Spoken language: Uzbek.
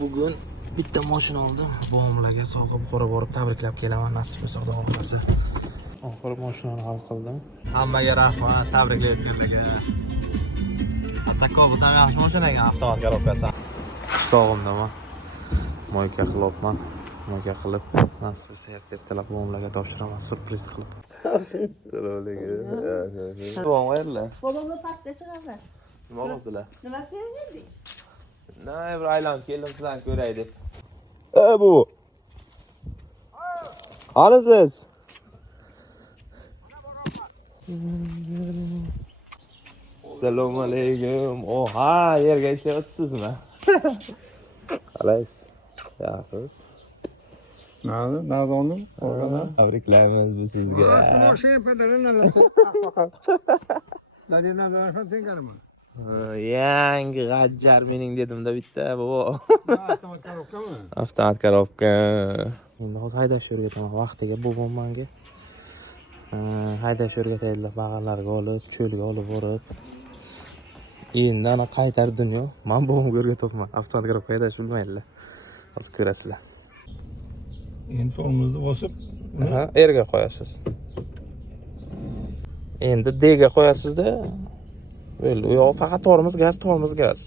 Bugun bitta mashina oldim. Buvimlarga So'g'ga Buxoro borib tabriklab kelaman, nasib bo'lsa Xudo xohlasa. Oxiri mashinani hal qildim. Hammaga rahmat, tabriklayotganlarga. Takov ham yaxshi mashinaga avtomat garobkasi. Sog'imdaman. Moyka qilibman. Moyka qilib, nasib bo'lsa ertalab buvimlarga topshiraman, surpriz qilib. Assalomu alaykum. Buvim qayerlar? Bobomga pastga chiqaman. Nima bo'ldilar? Nima kelding? Bir aylanib keldim sizlarni ko'ray deb. Bu. Qanisiz? Assalomu alaykum. Oha, yerga ishlayapsizmi? Qalaysiz? Yaxshisiz? Navzonim, Tabriklaymiz bu sizga. Mashina padarini Yangi g'ajjar mening dedimda bitta bu. avtomat korobkami? Avtomat korobka. Endi hozir haydash o'rgataman vaqtiga buvim menga. Haydash o'rgataydilar, bag'arlarga olib, cho'lga olib borib. Endi ana qaytar dunyo. Men buvimga o'rgatyapman. Avtomat korobka haydash bilmaydilar. Hozir ko'rasizlar. Endi tormozni bosib, Erga qo'yasiz. Endi D ga qo'yasizda. Bo'ldi. U yoq faqat tormoz gaz.